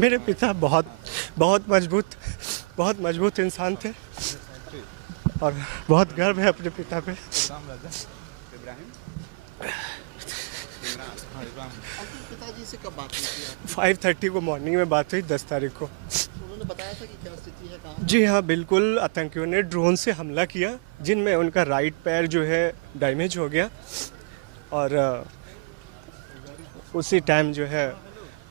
मेरे पिता बहुत बहुत मजबूत इंसान थे और बहुत गर्व है अपने पिता पे। आपके पिताजी से कब बात हुई थी आपकी? 5:30 को मॉर्निंग में बात हुई, 10 तारीख को। उन्होंने बताया था कि क्या स्थिति है, कहाँ? जी हाँ, बिल्कुल। आतंकियों ने ड्रोन से हमला किया जिनमें उनका राइट पैर जो है डैमेज हो गया और उसी टाइम जो है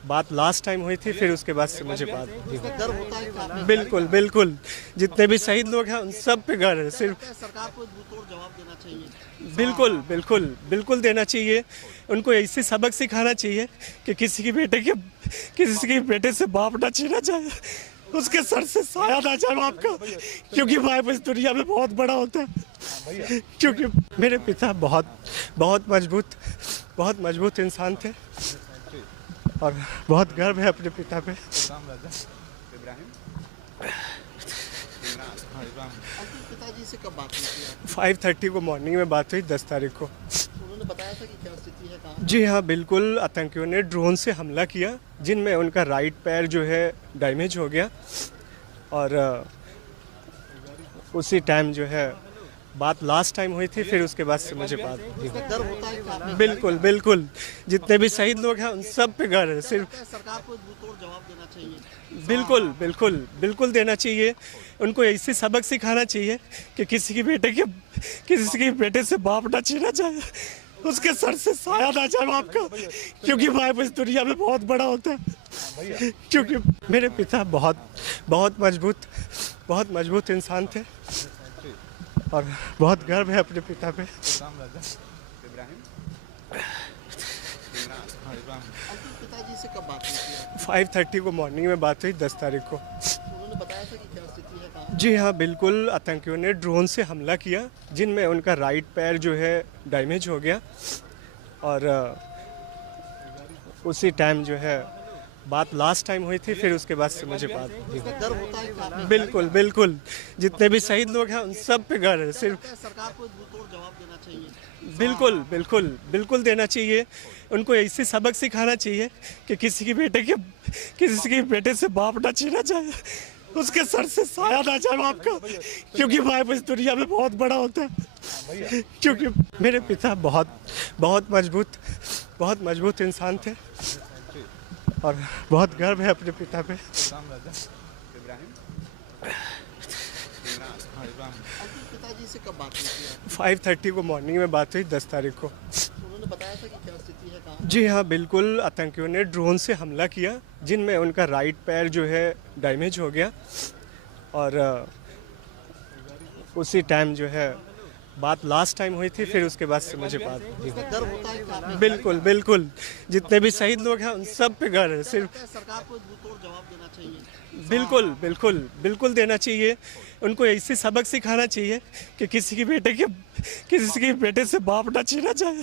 बात लास्ट टाइम हुई थी, फिर उसके बाद से मुझे बात उसमें गर्व होता है कि आपने बिल्कुल बिल्कुल जितने भी शहीद लोग हैं उन सब पे गर्व है। सिर्फ सरकार को मुंहतोड़ जवाब देना चाहिए। बिल्कुल देना चाहिए। उनको ऐसे सबक सिखाना चाहिए कि किसी के बेटे से बाप ना छीना जाए, उसके सर से साया ना जाए बाप का, क्योंकि बाप इस दुनिया में बहुत बड़ा होता है। क्योंकि मेरे पिता बहुत मजबूत इंसान थे और बहुत गर्व है अपने पिता पे। आपके पिताजी से कब बात हुई थी आपकी? 5:30 को मॉर्निंग में बात हुई, 10 तारीख को। उन्होंने बताया था कि क्या स्थिति है, कहाँ? जी हाँ, बिल्कुल। आतंकियों ने ड्रोन से हमला किया जिनमें उनका राइट पैर जो है डैमेज हो गया और उसी टाइम जो है बात लास्ट टाइम हुई थी, फिर उसके बाद से मुझे बात उसमें गर्व होता है कि आपने बिल्कुल जितने भी शहीद लोग हैं उन सब पे गर्व है। सिर्फ सरकार को मुंहतोड़ जवाब देना चाहिए। बिल्कुल देना चाहिए। उनको ऐसे सबक सिखाना चाहिए कि किसी के बेटे से बाप ना छीना जाए, उसके सर से साया ना जाए बाप का, क्योंकि बाप इस दुनिया में बहुत बड़ा होता है। क्योंकि मेरे पिता बहुत मजबूत इंसान थे और बहुत गर्व है अपने पिता पे। आपके पिताजी से कब बात हुई थी आपकी? 5:30 को मॉर्निंग में बात हुई, 10 तारीख को। उन्होंने बताया था कि क्या स्थिति है, कहाँ? जी हाँ, बिल्कुल। आतंकियों ने ड्रोन से हमला किया जिनमें उनका राइट पैर जो है डैमेज हो गया और उसी टाइम जो है बात लास्ट टाइम हुई थी, फिर उसके बाद से मुझे बात उसमें गर्व होता है कि आपने बिल्कुल जितने भी शहीद लोग हैं उन सब पे गर्व है। सिर्फ सरकार को मुंहतोड़ जवाब देना चाहिए। बिल्कुल देना चाहिए। उनको ऐसे सबक सिखाना चाहिए कि किसी के बेटे से बाप ना छीना जाए, उसके सर से साया ना जाए बाप का, क्योंकि बाप इस दुनिया में बहुत बड़ा होता है। क्योंकि मेरे पिता बहुत मजबूत इंसान थे और बहुत गर्व है अपने पिता पे। आपके पिताजी से कब बात हुई थी आपकी? 5:30 को मॉर्निंग में बात हुई, 10 तारीख को। उन्होंने बताया था कि क्या स्थिति है, कहाँ? जी हाँ, बिल्कुल। आतंकियों ने ड्रोन से हमला किया जिनमें उनका राइट पैर जो है डैमेज हो गया और उसी टाइम जो है बात लास्ट टाइम हुई थी, फिर उसके बाद से मुझे बात उसमें गर्व होता है कि आपने बिल्कुल जितने भी शहीद लोग हैं उन सब पे गर्व है। सिर्फ सरकार को मुंहतोड़ जवाब देना चाहिए। बिल्कुल देना चाहिए। उनको ऐसे सबक सिखाना चाहिए कि किसी के बेटे से बाप ना छीना जाए,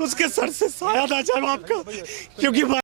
उसके सर से साया ना जाए बाप का, क्योंकि